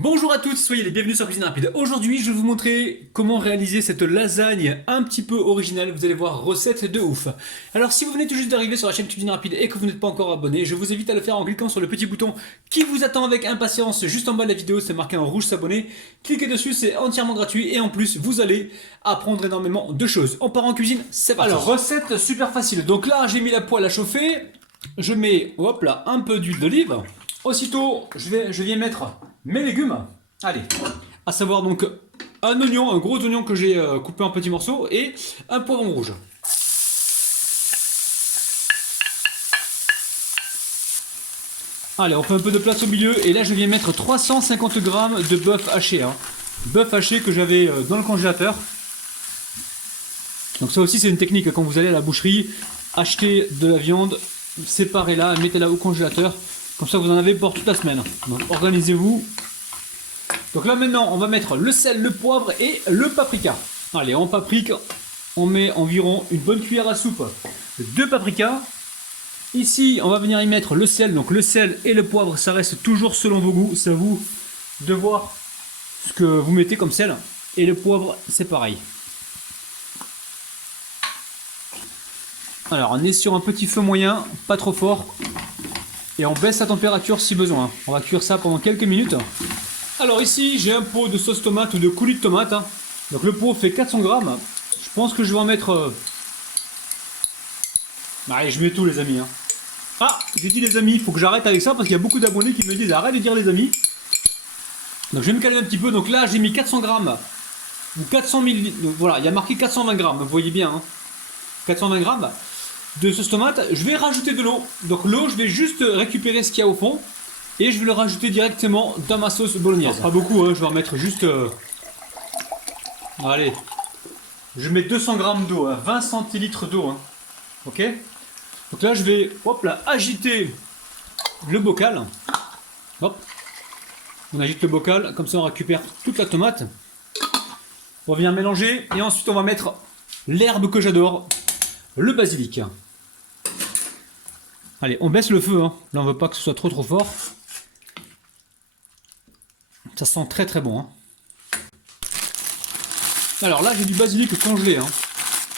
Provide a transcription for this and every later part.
Bonjour à tous, soyez les bienvenus sur Cuisine Rapide. Aujourd'hui, je vais vous montrer comment réaliser cette lasagne un petit peu originale. Vous allez voir, recette de ouf. Alors, si vous venez tout juste d'arriver sur la chaîne Cuisine Rapide et que vous n'êtes pas encore abonné, je vous invite à le faire en cliquant sur le petit bouton qui vous attend avec impatience juste en bas de la vidéo. C'est marqué en rouge s'abonner. Cliquez dessus, c'est entièrement gratuit et en plus, vous allez apprendre énormément de choses. On part en cuisine, c'est parti. Alors, recette super facile. Donc là, j'ai mis la poêle à chauffer. Je mets, hop là, un peu d'huile d'olive. Aussitôt, je viens mettre mes légumes. Allez, à savoir donc un oignon, un gros oignon que j'ai coupé en petits morceaux et un poivron rouge. Allez, on fait un peu de place au milieu et là je viens mettre 350 g de bœuf haché. Bœuf haché que j'avais dans le congélateur. Donc ça aussi c'est une technique quand vous allez à la boucherie, achetez de la viande, séparez-la, mettez-la au congélateur. Comme ça, vous en avez pour toute la semaine. Donc, organisez-vous. Donc là, maintenant, on va mettre le sel, le poivre et le paprika. Allez, en paprika, on met environ une bonne cuillère à soupe de paprika. Ici, on va venir y mettre le sel. Donc le sel et le poivre, ça reste toujours selon vos goûts. C'est à vous de voir ce que vous mettez comme sel. Et le poivre, c'est pareil. Alors, on est sur un petit feu moyen, pas trop fort. Et on baisse la température si besoin. On va cuire ça pendant quelques minutes. Alors ici, j'ai un pot de sauce tomate ou de coulis de tomate. Donc le pot fait 400 grammes. Je pense que je vais en mettre... Allez, je mets tout les amis. Ah, j'ai dit les amis, il faut que j'arrête avec ça parce qu'il y a beaucoup d'abonnés qui me disent arrête de dire les amis. Donc je vais me calmer un petit peu. Donc là, j'ai mis 400 grammes. Ou 400 ml. Voilà, il y a marqué 420 grammes. Vous voyez bien. 420 grammes de sauce tomate, je vais rajouter de l'eau. Donc l'eau, je vais juste récupérer ce qu'il y a au fond et je vais le rajouter directement dans ma sauce bolognaise. Alors, pas beaucoup, je vais en mettre juste... Allez, je mets 200 g d'eau, 20 centilitres d'eau. Ok. Donc là, je vais hop là, agiter le bocal. Hop. On agite le bocal, comme ça on récupère toute la tomate. On va venir mélanger et ensuite on va mettre l'herbe que j'adore, le basilic. Allez, on baisse le feu, Là, on veut pas que ce soit trop fort. Ça sent très très bon, Alors là, j'ai du basilic congelé,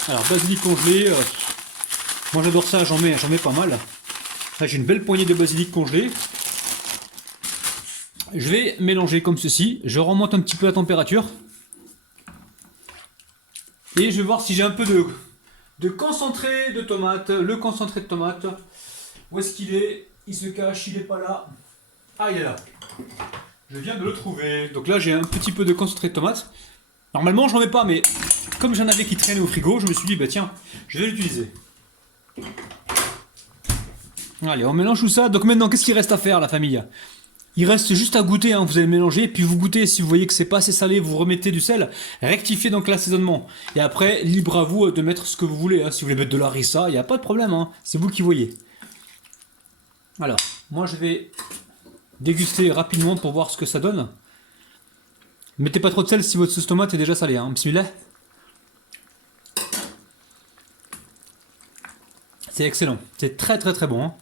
Alors, basilic congelé, moi j'adore ça, j'en mets pas mal. Là, j'ai une belle poignée de basilic congelé. Je vais mélanger comme ceci. Je remonte un petit peu la température. Et je vais voir si j'ai un peu de concentré de tomate. Le concentré de tomate. Où est-ce qu'il est? Il se cache, il n'est pas là. Ah, il est là. Je viens de le trouver. Donc là, j'ai un petit peu de concentré de tomate. Normalement, j'en mets pas, mais comme j'en avais qui traînait au frigo, je me suis dit, bah tiens, je vais l'utiliser. Allez, on mélange tout ça. Donc maintenant, qu'est-ce qu'il reste à faire, la famille? Il reste juste à goûter, vous allez mélanger, puis vous goûtez, si vous voyez que c'est pas assez salé, vous remettez du sel, rectifiez donc l'assaisonnement. Et après, libre à vous de mettre ce que vous voulez, Si vous voulez mettre de la harissa, il n'y a pas de problème, c'est vous qui voyez. Alors, moi je vais déguster rapidement pour voir ce que ça donne. Mettez pas trop de sel si votre sauce tomate est déjà salée, Bismillah. C'est excellent, c'est très très très bon.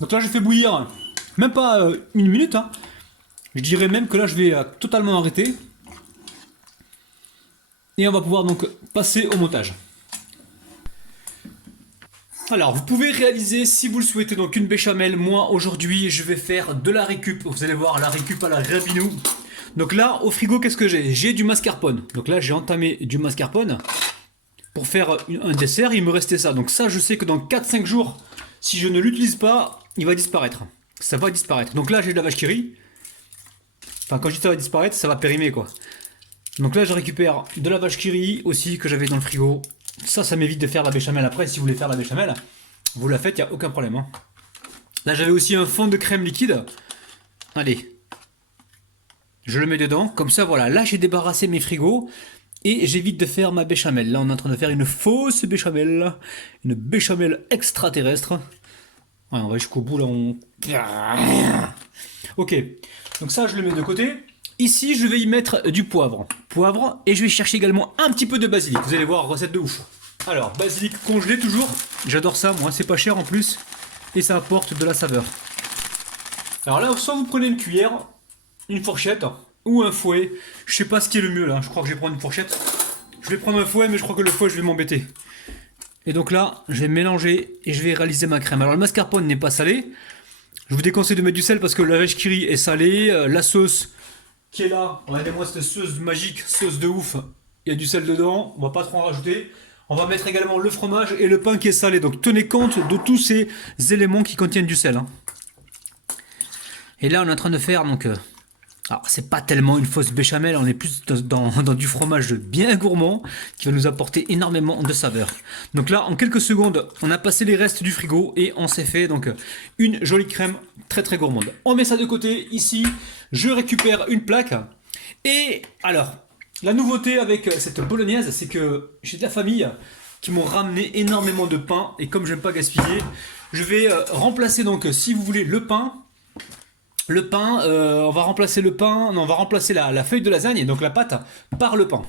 Donc là je fais bouillir, même pas une minute. Je dirais même que là je vais totalement arrêter. Et on va pouvoir donc passer au montage. Alors, vous pouvez réaliser, si vous le souhaitez, donc une béchamel. Moi, aujourd'hui, je vais faire de la récup. Vous allez voir, la récup à la Rabinou. Donc là, au frigo, qu'est-ce que j'ai? J'ai du mascarpone. Donc là, j'ai entamé du mascarpone. Pour faire un dessert, il me restait ça. Donc ça, je sais que dans 4-5 jours, si je ne l'utilise pas, il va disparaître. Ça va disparaître. Donc là, j'ai de la vache qui rit. Enfin, quand je dis ça va disparaître, ça va périmer, quoi. Donc là, je récupère de la vache qui rit aussi, que j'avais dans le frigo. Ça m'évite de faire la béchamel après. Si vous voulez faire la béchamel, vous la faites, il n'y a aucun problème. Là, j'avais aussi un fond de crème liquide. Allez. Je le mets dedans. Comme ça, voilà. Là, j'ai débarrassé mes frigos. Et j'évite de faire ma béchamel. Là, on est en train de faire une fausse béchamel. Une béchamel extraterrestre. Ouais, on va jusqu'au bout, là. Ok. Donc ça, je le mets de côté. Ici, je vais y mettre du poivre. Poivre, et je vais chercher également un petit peu de basilic. Vous allez voir, recette de ouf. Alors, basilic congelé toujours. J'adore ça, moi, c'est pas cher en plus. Et ça apporte de la saveur. Alors là, soit vous prenez une cuillère, une fourchette ou un fouet. Je sais pas ce qui est le mieux là. Je crois que je vais prendre une fourchette. Je vais prendre un fouet, mais je crois que le fouet, je vais m'embêter. Et donc là, je vais mélanger et je vais réaliser ma crème. Alors le mascarpone n'est pas salé. Je vous déconseille de mettre du sel parce que la vache qui rit est salée. La sauce qui est là, regardez-moi cette sauce magique, sauce de ouf. Il y a du sel dedans, on va pas trop en rajouter. On va mettre également le fromage et le pain qui est salé. Donc tenez compte de tous ces éléments qui contiennent du sel. Et là, on est en train de faire donc. Alors, c'est pas tellement une fausse béchamel, on est plus dans du fromage bien gourmand qui va nous apporter énormément de saveur. Donc là, en quelques secondes, on a passé les restes du frigo et on s'est fait donc une jolie crème très très gourmande. On met ça de côté. Ici, je récupère une plaque. Et alors, la nouveauté avec cette bolognaise, c'est que j'ai de la famille qui m'ont ramené énormément de pain. Et comme j'aime pas gaspiller, je vais remplacer donc, si vous voulez, le pain. On va remplacer le pain, non, on va remplacer la feuille de lasagne, donc la pâte, par le pain.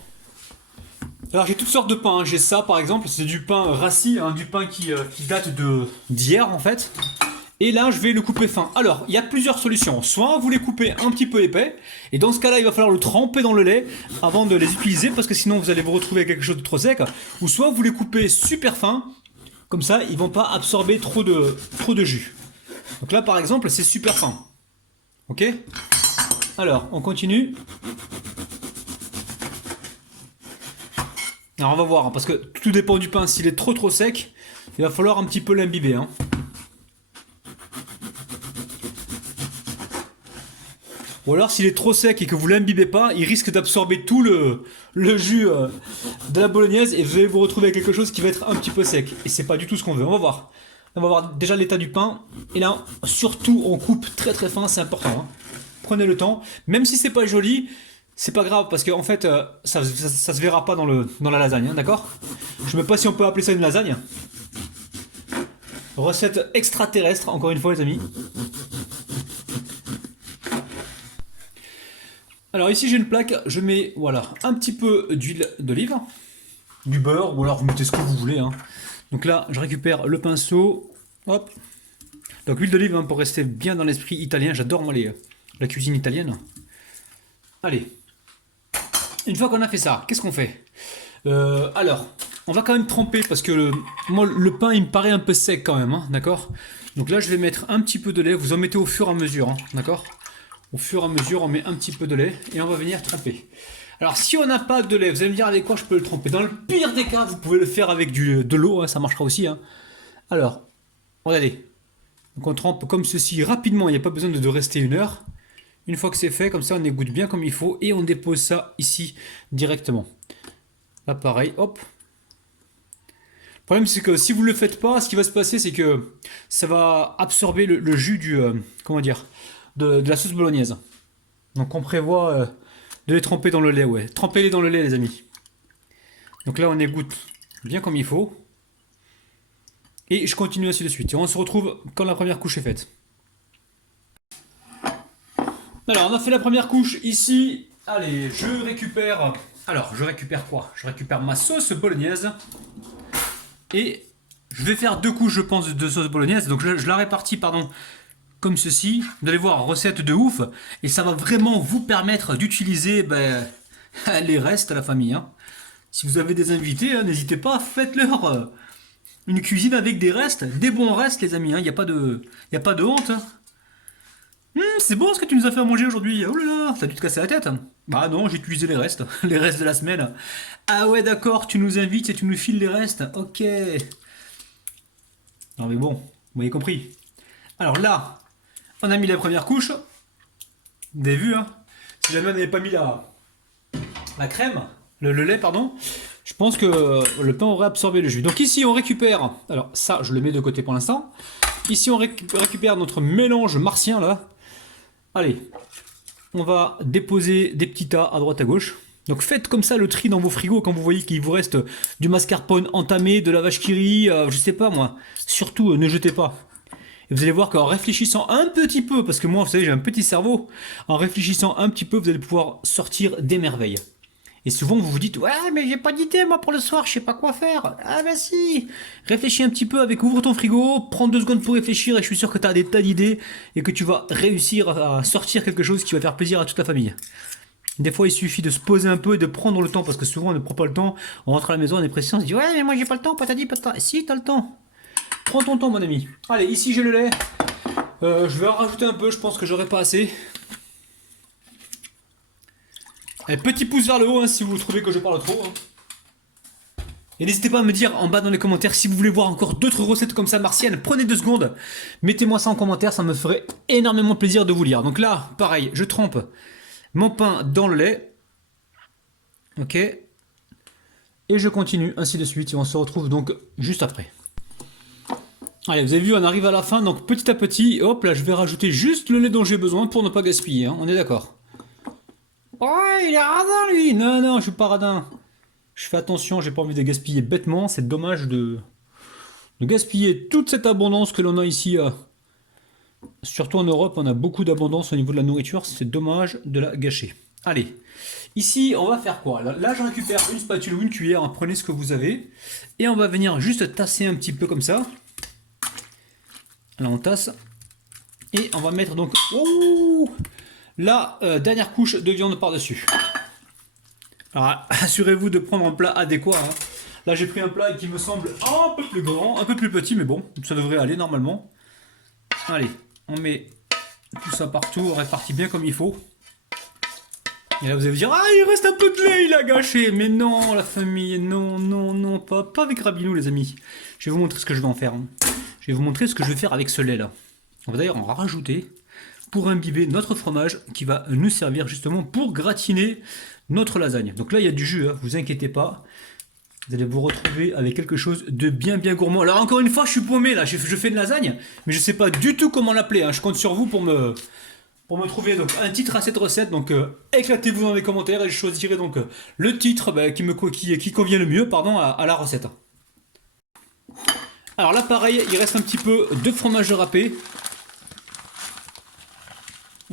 Alors j'ai toutes sortes de pain, j'ai ça par exemple, c'est du pain rassis, du pain qui date d'hier en fait. Et là je vais le couper fin. Alors il y a plusieurs solutions, soit vous les coupez un petit peu épais, et dans ce cas là il va falloir le tremper dans le lait avant de les utiliser, parce que sinon vous allez vous retrouver avec quelque chose de trop sec, ou soit vous les coupez super fin, comme ça ils vont pas absorber trop de jus. Donc là par exemple c'est super fin. Ok? Alors, on continue. Alors, on va voir, parce que tout dépend du pain. S'il est trop sec, il va falloir un petit peu l'imbiber. Ou alors, s'il est trop sec et que vous l'imbibez pas, il risque d'absorber tout le jus de la bolognaise et vous allez vous retrouver avec quelque chose qui va être un petit peu sec. Et c'est pas du tout ce qu'on veut. On va voir. On va voir déjà l'état du pain. Et là, surtout, on coupe très fin, c'est important. Prenez le temps. Même si c'est pas joli, c'est pas grave parce qu'en fait, ça se verra pas dans la lasagne, d'accord? Je sais même pas si on peut appeler ça une lasagne. Recette extraterrestre, encore une fois, les amis. Alors ici, j'ai une plaque. Je mets, voilà, un petit peu d'huile d'olive, du beurre, ou alors vous mettez ce que vous voulez. Donc là, je récupère le pinceau. Hop. Donc l'huile d'olive pour rester bien dans l'esprit italien. J'adore moi la cuisine italienne. Allez. Une fois qu'on a fait ça, qu'est-ce qu'on fait? Alors, on va quand même tremper parce que moi le pain il me paraît un peu sec quand même, d'accord? Donc là je vais mettre un petit peu de lait. Vous en mettez au fur et à mesure, d'accord? Au fur et à mesure, on met un petit peu de lait et on va venir tremper. Alors si on n'a pas de lait, vous allez me dire avec quoi je peux le tremper. Dans le pire des cas, vous pouvez le faire avec de l'eau, ça marchera aussi. Alors, regardez. Donc on trempe comme ceci rapidement, il n'y a pas besoin de rester 1 heure. Une fois que c'est fait, comme ça on égoutte bien comme il faut et on dépose ça ici directement. Là pareil, hop. Le problème c'est que si vous ne le faites pas, ce qui va se passer c'est que ça va absorber le jus comment dire, de la sauce bolognaise. Donc on prévoit de les tremper dans le lait, ouais. Trempez-les dans le lait les amis. Donc là on égoutte bien comme il faut. Et je continue ainsi de suite. Et on se retrouve quand la première couche est faite. Alors on a fait la première couche ici. Allez, je récupère... Alors, je récupère quoi? Je récupère ma sauce bolognaise. Et je vais faire 2 couches, je pense, de sauce bolognaise. Donc je la répartis, pardon, comme ceci. Vous allez voir, recette de ouf. Et ça va vraiment vous permettre d'utiliser les restes à la famille. Si vous avez des invités, n'hésitez pas, faites-leur une cuisine avec des restes. Des bons restes, les amis. Il n'y a pas de honte. C'est bon ce que tu nous as fait à manger aujourd'hui. Oh là là, t'as dû te casser la tête. Bah non, j'ai utilisé les restes. Les restes de la semaine. Ah ouais, d'accord, tu nous invites et tu nous files les restes. Ok. Non mais bon, vous avez compris. Alors là, on a mis la première couche. Vous avez vu, si jamais on n'avait pas mis la crème, le lait, pardon, je pense que le pain aurait absorbé le jus. Donc ici, on récupère... Alors ça, je le mets de côté pour l'instant. Ici, on récupère notre mélange martien, là. Allez, on va déposer des petits tas à droite à gauche. Donc faites comme ça le tri dans vos frigos quand vous voyez qu'il vous reste du mascarpone entamé, de la vache qui rit, je sais pas moi. Surtout, ne jetez pas. Et vous allez voir qu'en réfléchissant un petit peu, parce que moi, vous savez, j'ai un petit cerveau, en réfléchissant un petit peu, vous allez pouvoir sortir des merveilles. Et souvent vous vous dites ouais mais j'ai pas d'idée moi pour le soir, je sais pas quoi faire. Ah bah si. Réfléchis un petit peu avec ouvre ton frigo, prends 2 secondes pour réfléchir et je suis sûr que tu as des tas d'idées et que tu vas réussir à sortir quelque chose qui va faire plaisir à toute la famille. Des fois il suffit de se poser un peu et de prendre le temps parce que souvent on ne prend pas le temps, on rentre à la maison, on est pressé, on se dit ouais mais moi j'ai pas le temps, patati patata. Si t'as le temps. Prends ton temps mon ami. Allez ici j'ai le lait. Je vais en rajouter un peu, je pense que j'aurai pas assez. Allez, petit pouce vers le haut hein, si vous trouvez que je parle trop. Hein. Et n'hésitez pas à me dire en bas dans les commentaires si vous voulez voir encore d'autres recettes comme ça martiennes. Prenez 2 secondes, mettez-moi ça en commentaire, ça me ferait énormément plaisir de vous lire. Donc là, pareil, je trempe mon pain dans le lait. Ok. Et je continue, ainsi de suite. Et on se retrouve donc juste après. Allez, vous avez vu, on arrive à la fin. Donc petit à petit, hop là, je vais rajouter juste le lait dont j'ai besoin pour ne pas gaspiller. Hein, on est d'accord. Oh, il est radin lui. Non, non, je suis pas radin. Je fais attention, j'ai pas envie de gaspiller bêtement. C'est dommage de gaspiller toute cette abondance que l'on a ici. Surtout en Europe, on a beaucoup d'abondance au niveau de la nourriture. C'est dommage de la gâcher. Allez, ici, on va faire quoi? Là, je récupère une spatule ou une cuillère. Hein, prenez ce que vous avez. Et on va venir juste tasser un petit peu comme ça. Là, on tasse. Et on va mettre donc la dernière couche de viande par-dessus. Alors, assurez-vous de prendre un plat adéquat. Hein. Là, j'ai pris un plat qui me semble un peu plus grand, un peu plus petit, mais bon, ça devrait aller normalement. Allez, on met tout ça partout, on répartit bien comme il faut. Et là, vous allez vous dire, ah, il reste un peu de lait, il a gâché. Mais non, la famille, non, non, non, pas avec Rabinou, les amis. Je vais vous montrer ce que je vais en faire. Hein. Je vais vous montrer ce que je vais faire avec ce lait-là. On va d'ailleurs en rajouter pour imbiber notre fromage qui va nous servir justement pour gratiner notre lasagne. Donc là, il y a du jus, hein, vous inquiétez pas. Vous allez vous retrouver avec quelque chose de bien gourmand. Alors encore une fois, je suis paumé là, je fais une lasagne, mais je sais pas du tout comment l'appeler. Hein. Je compte sur vous pour me trouver donc, un titre à cette recette. Donc éclatez-vous dans les commentaires et je choisirai donc le titre qui convient le mieux à la recette. Alors là pareil, il reste un petit peu de fromage râpé.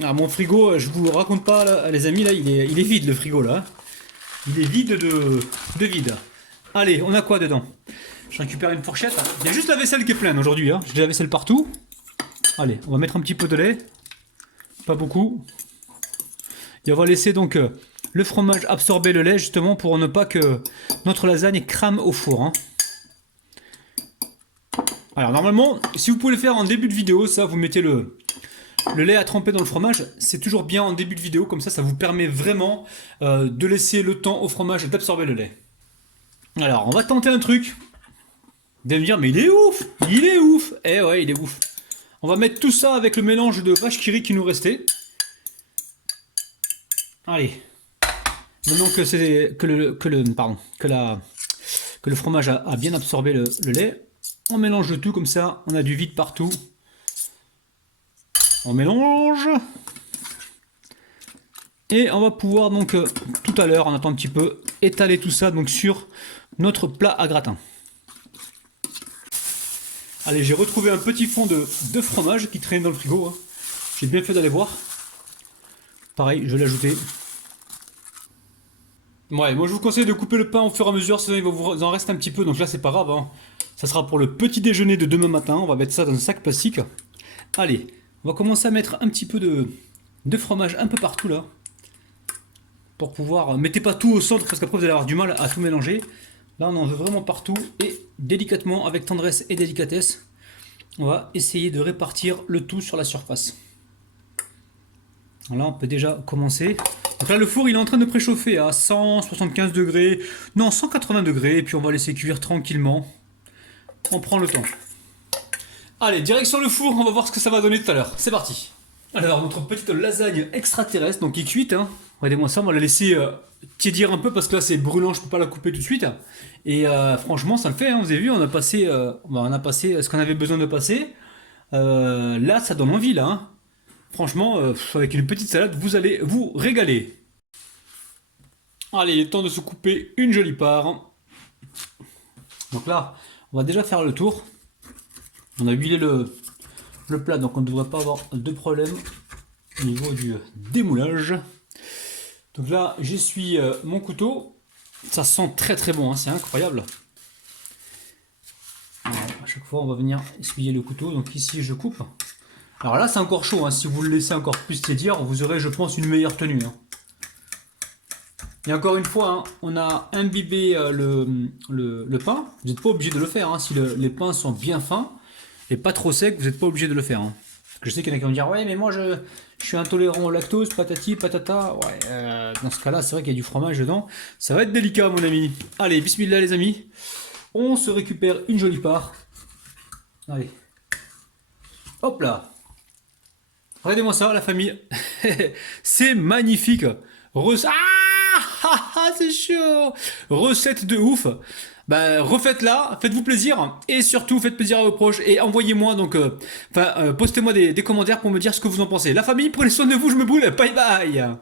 Ah, mon frigo, je vous raconte pas là, les amis, là il est vide le frigo là. Il est vide de vide. Allez, on a quoi dedans? Je récupère une fourchette. Il y a juste la vaisselle qui est pleine aujourd'hui. Hein. J'ai la vaisselle partout. Allez, on va mettre un petit peu de lait. Pas beaucoup. Et on va laisser donc le fromage absorber le lait justement pour ne pas que notre lasagne crame au four. Hein. Alors normalement, si vous pouvez le faire en début de vidéo, ça vous mettez le lait à tremper dans le fromage, c'est toujours bien en début de vidéo, comme ça vous permet vraiment de laisser le temps au fromage d'absorber le lait. Alors, on va tenter un truc. Vous allez me dire, mais il est ouf! Il est ouf! Eh ouais, il est ouf. On va mettre tout ça avec le mélange de vache qui rit qui nous restait. Allez. Maintenant que le fromage a bien absorbé le lait, on mélange le tout comme ça, on a du vide partout. On mélange. Et on va pouvoir donc tout à l'heure, on attend un petit peu, étaler tout ça donc sur notre plat à gratin. Allez, j'ai retrouvé un petit fond de fromage qui traîne dans le frigo. Hein. J'ai bien fait d'aller voir. Pareil, je vais l'ajouter. Ouais, moi je vous conseille de couper le pain au fur et à mesure, sinon il va vous en reste un petit peu, donc là c'est pas grave. Hein. Ça sera pour le petit déjeuner de demain matin, on va mettre ça dans un sac plastique. Allez, on va commencer à mettre un petit peu de fromage un peu partout là. Pour pouvoir... Mettez pas tout au centre parce qu'après vous allez avoir du mal à tout mélanger. Là on en veut vraiment partout et délicatement, avec tendresse et délicatesse, on va essayer de répartir le tout sur la surface. Là on peut déjà commencer. Donc là le four il est en train de préchauffer à 175 degrés, non 180 degrés, et puis on va laisser cuire tranquillement. On prend le temps. Allez, direction le four, on va voir ce que ça va donner tout à l'heure. C'est parti. Alors notre petite lasagne extraterrestre, donc qui est cuite, hein. Regardez-moi ça, on va la laisser tiédir un peu parce que là c'est brûlant, je peux pas la couper tout de suite. Et franchement ça le fait, hein. Vous avez vu, on a passé ce qu'on avait besoin de passer. Là ça donne envie là. Hein. Franchement, avec une petite salade, vous allez vous régaler. Allez, il est temps de se couper une jolie part. Donc là, on va déjà faire le tour. On a huilé le plat, donc on ne devrait pas avoir de problème au niveau du démoulage. Donc là, j'essuie mon couteau. Ça sent très très bon, hein, c'est incroyable. Alors, à chaque fois, on va venir essuyer le couteau. Donc ici, je coupe. Alors là, c'est encore chaud. Hein. Si vous le laissez encore plus tiédir, vous aurez, je pense, une meilleure tenue. Hein. Et encore une fois, hein, on a imbibé le pain. Vous n'êtes pas obligé de le faire. Hein. Si les pains sont bien fins et pas trop secs, vous n'êtes pas obligé de le faire. Hein. Parce que je sais qu'il y en a qui vont dire, ouais, mais moi, je suis intolérant au lactose, patati, patata. Ouais, dans ce cas-là, c'est vrai qu'il y a du fromage dedans. Ça va être délicat, mon ami. Allez, bismillah, les amis. On se récupère une jolie part. Allez. Hop là. Regardez-moi ça, la famille. C'est magnifique. C'est chaud. Recette de ouf. Bah, refaites-la, faites-vous plaisir et surtout faites plaisir à vos proches et envoyez-moi donc, postez-moi des commentaires pour me dire ce que vous en pensez. La famille, prenez soin de vous, je me brûle. Bye bye.